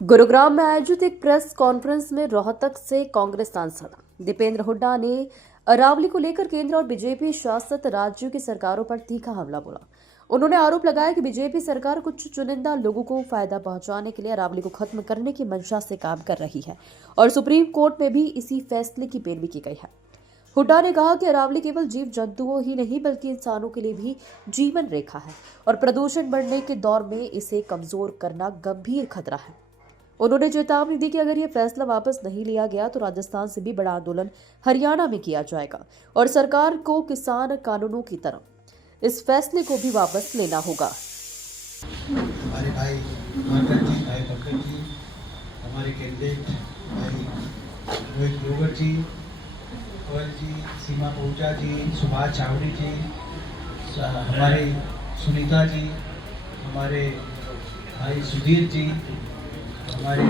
गुरुग्राम में आयोजित एक प्रेस कॉन्फ्रेंस में रोहतक से कांग्रेस सांसद दीपेंद्र हुड्डा ने अरावली को लेकर केंद्र और बीजेपी शासित राज्यों की सरकारों पर तीखा हमला बोला। उन्होंने आरोप लगाया कि बीजेपी सरकार कुछ चुनिंदा लोगों को फायदा पहुंचाने के लिए अरावली को खत्म करने की मंशा से काम कर रही है और सुप्रीम कोर्ट में भी इसी फैसले की पैरवी की गई है। हुड्डा ने कहा कि अरावली केवल जीव जंतुओं ही नहीं बल्कि इंसानों के लिए भी जीवन रेखा है और प्रदूषण बढ़ने के दौर में इसे कमजोर करना गंभीर खतरा है। उन्होंने चेतावनी दी कि अगर यह फैसला वापस नहीं लिया गया तो राजस्थान से भी बड़ा आंदोलन हरियाणा में किया जाएगा और सरकार को किसान कानूनों की तरह इस फैसले को भी वापस लेना होगा। हमारे भाई मार्कर जी, भाई भक्कर जी, हमारे कैंडिडेट भाई रोहित ग्रोवर जी, कवल जी, सीमा पहुंचा जी, सुभाष चावड़ी जी, हमारे सुनीता जी, हमारे भाई सुधीर जी, हमारे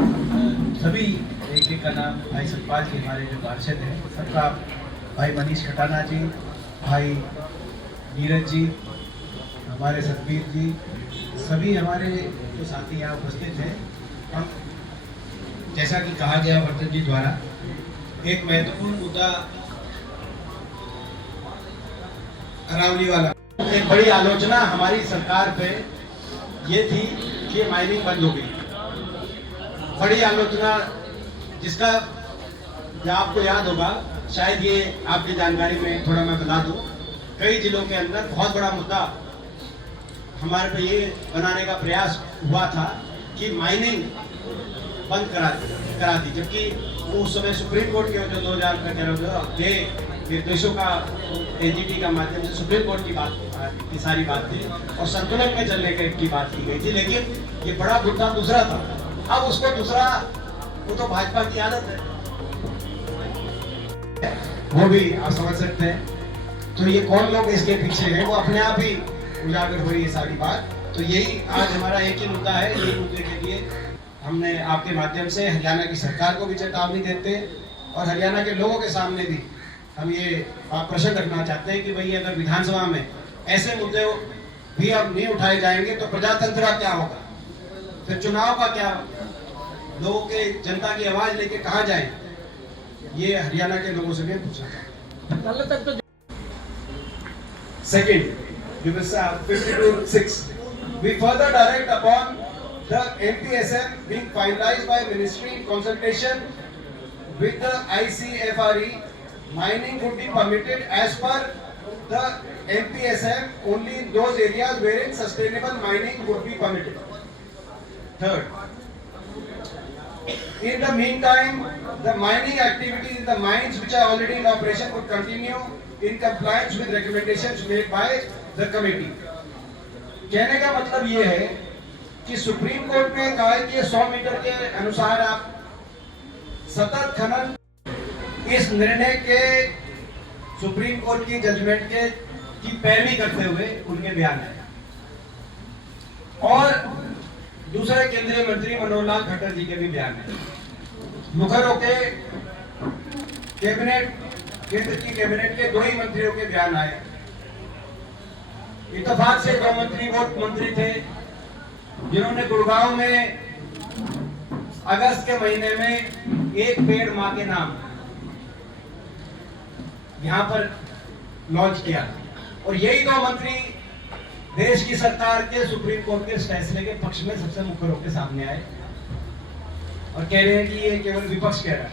सभी एक एक का नाम, भाई सतपाल जी हमारे जो पार्षद हैं सबका, भाई मनीष खटाना जी, भाई नीरज जी, हमारे सतबीर जी, सभी हमारे जो साथी यहाँ उपस्थित हैं। हम जैसा कि कहा गया वर्धन जी द्वारा, एक महत्वपूर्ण मुद्दा अरावली वाला, एक बड़ी आलोचना हमारी सरकार पे ये थी कि माइनिंग बंद हो गई। बड़ी आलोचना जिसका आपको याद होगा, शायद ये आपकी जानकारी में थोड़ा मैं बता दूं, कई जिलों के अंदर बहुत बड़ा मुद्दा हमारे पे ये बनाने का प्रयास हुआ था कि माइनिंग बंद करा दी, जबकि उस समय सुप्रीम कोर्ट के जो 2000 के निर्देशों का एनजीटी का माध्यम से सुप्रीम कोर्ट की सारी बात थी और संतुलन में चलने की बात की गई थी, लेकिन ये बड़ा मुद्दा दूसरा था। अब उसको दूसरा, वो तो भाजपा की आदत है, वो भी आप समझ सकते हैं। तो ये कौन लोग इसके पीछे हैं, वो अपने आप ही उजागर हुई ये सारी बात। तो यही आज हमारा एक ही मुद्दा है। यही मुद्दे के लिए हमने आपके माध्यम से हरियाणा की सरकार को भी चेतावनी देते हैं और हरियाणा के लोगों के सामने भी हम ये प्रश्न रखना चाहते हैं कि भाई अगर विधानसभा में ऐसे मुद्दे भी अब नहीं उठाए जाएंगे तो प्रजातंत्र का क्या होगा, फिर चुनाव का क्या, लोगों के जनता की आवाज लेके कहाँ जाए, ये हरियाणा के लोगों से मैं पूछना चाहता हूँ। Second, 52(6), we further direct upon the MPSM being finalized by Ministry in consultation with the ICFRE, mining would be permitted as per the MPSM only in those areas wherein sustainable mining would be permitted. Third, in the meantime, the mining activities in the mines which are already in operation would continue in compliance with recommendations made by the committee. कहने का मतलब ये है कि supreme court ने कहा है कि 100 मीटर के अनुसार आप सतत खनन, इस निर्णय के सुप्रीम कोर्ट की जजमेंट की पैरवी करते हुए उनके बयान है। और दूसरे केंद्रीय मंत्री मनोहर लाल खट्टर जी के भी बयान है। मुखर होके केंद्र की कैबिनेट के 2 ही मंत्रियों के बयान आए। इत्तेफाक से 2 मंत्री वो मंत्री थे जिन्होंने गुड़गांव में अगस्त के महीने में एक पेड़ मां के नाम यहां पर लॉन्च किया, और यही 2 मंत्री देश की सरकार के सुप्रीम कोर्ट के फैसले के पक्ष में सबसे मुखर होकर सामने आए और कह रहे हैं कि ये केवल विपक्ष कह रहा है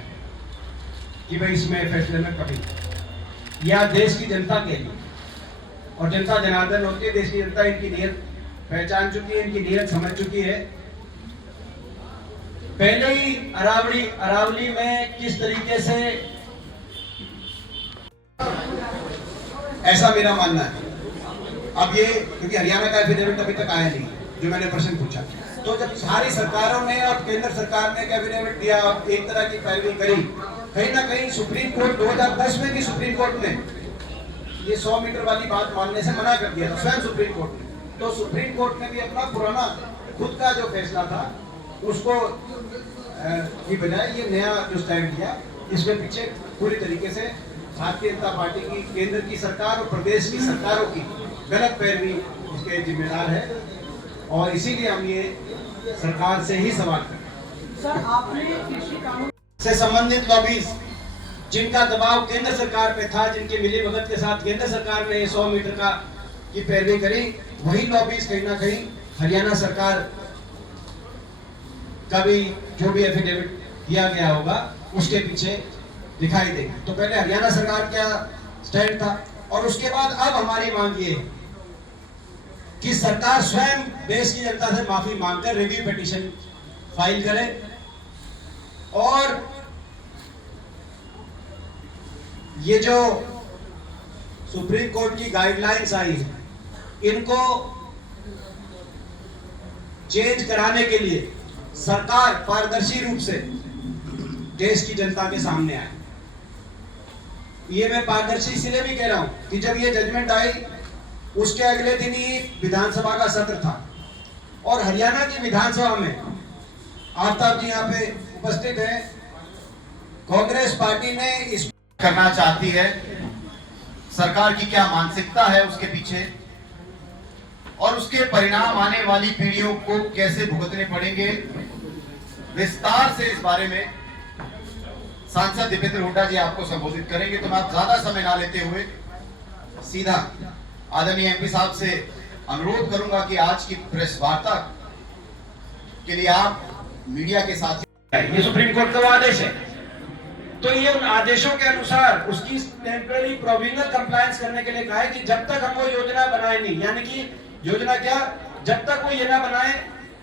कि भाई इसमें फैसले में कमी, या देश की जनता के लिए, और जनता जनार्दन होती है, देश की जनता इनकी नीयत पहचान चुकी है, इनकी नीयत समझ चुकी है। पहले ही अरावली में किस तरीके से, ऐसा मेरा मानना है। अब ये क्योंकि हरियाणा का एफिडेविट अभी तक आया नहीं, जो मैंने प्रश्न पूछा, तो जब सारी सरकारों ने और केंद्र सरकार ने एफिडेविट दिया, एक तरह की पैरवी करी, कहीं ना कहीं सुप्रीम कोर्ट 2010 में भी सुप्रीम कोर्ट ने ये 100 मीटर वाली बात मानने से मना कर दिया था, स्वयं सुप्रीम कोर्ट ने। तो सुप्रीम कोर्ट ने भी अपना पुराना खुद का जो फैसला था उसको की बजाय ये नया जो स्टैंड लिया, इसके पीछे पूरी तरीके से भारतीय जनता पार्टी की, केंद्र की सरकार और प्रदेश की सरकारों की गलत पैरवी इसके जिम्मेदार है। और इसीलिए हम ये सरकार से ही सवाल करें सर आपने कृषि कानून से संबंधित लॉबीज जिनका दबाव केंद्र सरकार पे था, जिनके मिली भगत के साथ केंद्र सरकार ने 100 मीटर का की पैरवी करी, वही लॉबीज कहीं ना कहीं हरियाणा सरकार का भी जो भी एफिडेविट दिया गया होगा उसके पीछे दिखाई देगी। तो पहले हरियाणा सरकार क्या स्टैंड था, और उसके बाद अब हमारी मांग ये है कि सरकार स्वयं देश की जनता से माफी मांगकर रिव्यू पिटीशन फाइल करे और ये जो सुप्रीम कोर्ट की गाइडलाइंस आई है इनको चेंज कराने के लिए सरकार पारदर्शी रूप से देश की जनता के सामने आए। ये मैं पारदर्शी इसलिए भी कह रहा हूं कि जब ये जजमेंट आई उसके अगले दिन ही विधानसभा का सत्र था और हरियाणा की विधानसभा में आफ्ताब जी यहाँ पे उपस्थित हैं, कांग्रेस पार्टी ने इस करना चाहती है, सरकार की क्या मानसिकता है उसके पीछे और उसके परिणाम आने वाली पीढ़ियों को कैसे भुगतने पड़ेंगे, विस्तार से इस बारे में सांसद दीपेंद्र हुड्डा जी आपको संबोधित करेंगे। तो मैं आप ज्यादा समय ना लेते हुए सीधा आदरणीय एमपी साहब से अनुरोध करूंगा कि आज की प्रेस वार्ता के लिए आप मीडिया के साथ ये सुप्रीम कोर्ट का आदेश है, तो ये उन आदेशों के अनुसार उसकी टेम्पररी प्रोविजनल कंप्लायंस करने के लिए कहा है कि जब तक हम वो योजना बनाए नहीं, यानी कि योजना क्या, जब तक वो ये ना बनाए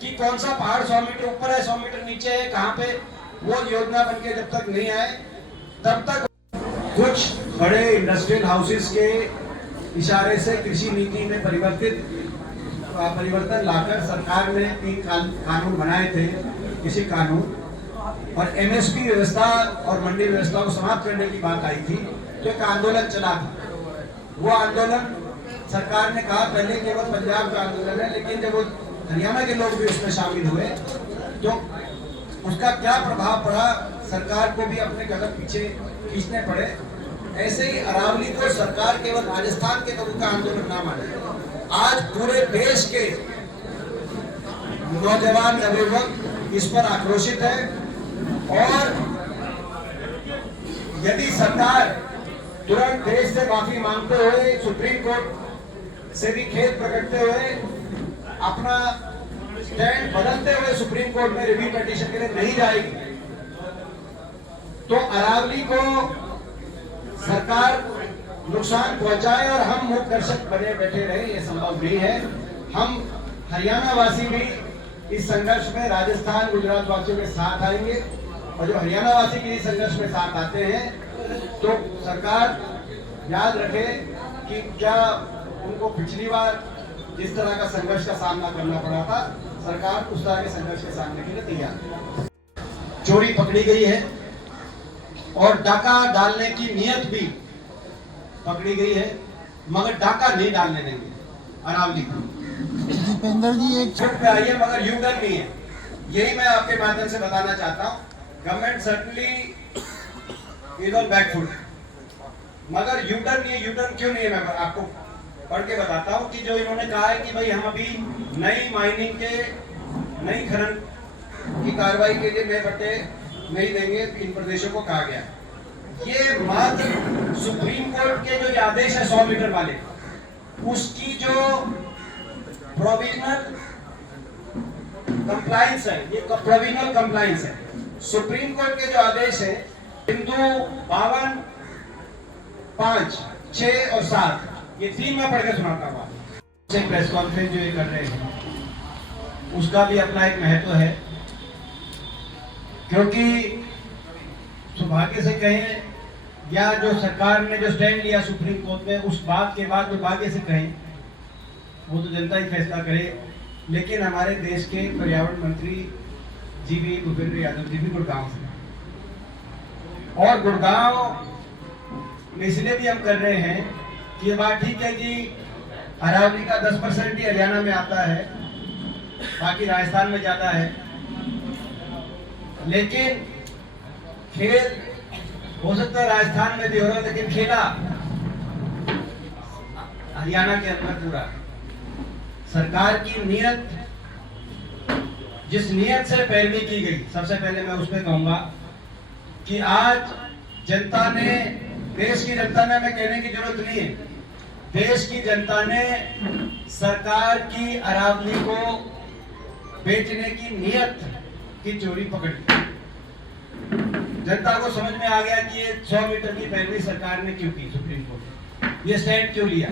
कि कौन सा पहाड़ 100 मीटर ऊपर है 100 मीटर नीचे है कहां पे, वो योजना बनके जब तक नहीं आए तब तक कुछ बड़े इंडस्ट्रियल हाउसेस के इशारे से कृषि नीति में परिवर्तन लाकर सरकार ने 3 कानून बनाए थे, कृषि कानून, और एमएसपी व्यवस्था और मंडी व्यवस्था को समाप्त करने की बात आई थी। तो एक आंदोलन चला था, वो आंदोलन सरकार ने कहा पहले केवल पंजाब का आंदोलन है, लेकिन जब वो हरियाणा के लोग भी उसमें शामिल हुए तो उसका क्या प्रभाव पड़ा, सरकार को भी अपने कदम पीछे खींचने पड़े। ऐसे ही अरावली को सरकार केवल राजस्थान के लोगों का आंदोलन ना माने, आज पूरे देश के नौजवान नवयुवक इस पर आक्रोशित है और यदि सरकार तुरंत देश से माफी मांगते हुए सुप्रीम कोर्ट से भी खेद प्रकटते हुए अपना स्टैंड बदलते हुए सुप्रीम कोर्ट में रिव्यू पिटीशन के लिए नहीं जाएगी तो अरावली को सरकार नुकसान पहुंचाए और हम मुख दर्शक बने बैठे रहे, ये संभव नहीं है। हम हरियाणा वासी भी इस संघर्ष में राजस्थान गुजरात वासियों के साथ आएंगे और जो हरियाणा वासी भी इस संघर्ष में साथ आते हैं तो सरकार याद रखे कि क्या उनको पिछली बार जिस तरह का संघर्ष का सामना करना पड़ा था, सरकार उस तरह के संघर्ष के सामने के लिए तैयार है। चोरी पकड़ी गई है और डाका डालने की नियत भी पकड़ी गई है, मगर डाका नहीं डालने देंगे अरावली को। दीपेंद्र जी एक छुट पे आई है मगर यू टर्न नहीं है, यही मैं आपके माध्यम से बताना चाहता हूँ। Government certainly is on back foot, मगर यू टर्न नहीं है। यू टर्न क्यों नहीं है मैं आपको पढ़ के बताता हूँ कि जो इन्होंने कहा है कि भाई हम अभी नई माइनिंग के नई खनन की कार्रवाई के लिए नए पट्टे नहीं देंगे, इन प्रदेशों को कहा गया। ये मात्र सुप्रीम कोर्ट के जो आदेश है 100 मीटर वाले, उसकी जो प्रोविजनल कंप्लायंस है, ये प्रोविजनल कंप्लायंस है। सुप्रीम कोर्ट के जो आदेश है बिंदु 52, 5, 6 और 7, ये 3 मैं पढ़ के सुनाता हूँ। प्रेस कॉन्फ्रेंस जो ये कर रहे हैं उसका भी अपना एक महत्व है, क्योंकि सौभाग्य से कहें या जो सरकार ने जो स्टैंड लिया सुप्रीम कोर्ट में उस बात के बाद दुर्भाग्य से कहें, वो तो जनता ही फैसला करे। लेकिन हमारे देश के पर्यावरण मंत्री जी भी भूपेंद्र यादव जी भी गुड़गांव से, और गुड़गांव में इसलिए भी हम कर रहे हैं कि ये बात ठीक है कि अरावली का 10% ही हरियाणा में आता है, बाकी राजस्थान में ज्यादा है, लेकिन खेल हो सकता है राजस्थान में भी हो रहा है, लेकिन खेला हरियाणा के अंदर पूरा। सरकार की नियत जिस नियत से पैरवी की गई, सबसे पहले मैं उस पर कहूंगा कि आज जनता ने, देश की जनता ने, मैं कहने की जरूरत नहीं है, देश की जनता ने सरकार की अरावली को बेचने की नियत की चोरी पकड़ी। जनता को समझ में आ गया कि ये 100 मीटर की पैरवी सरकार ने क्यों की, सुप्रीम कोर्ट ने ये स्टैंड क्यों लिया,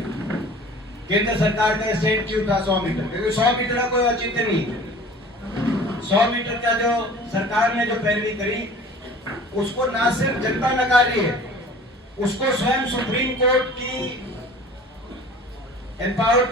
केंद्र सरकार का स्टैंड क्यों था 100 मीटर, क्योंकि 100 मीटर का कोई औचित्य नहीं है। 100 मीटर का जो सरकार ने जो पैरवी करी, उसको ना सिर्फ जनता नकार रही है, उसको स्वयं सुप्रीम कोर्ट की एम्पावर्ड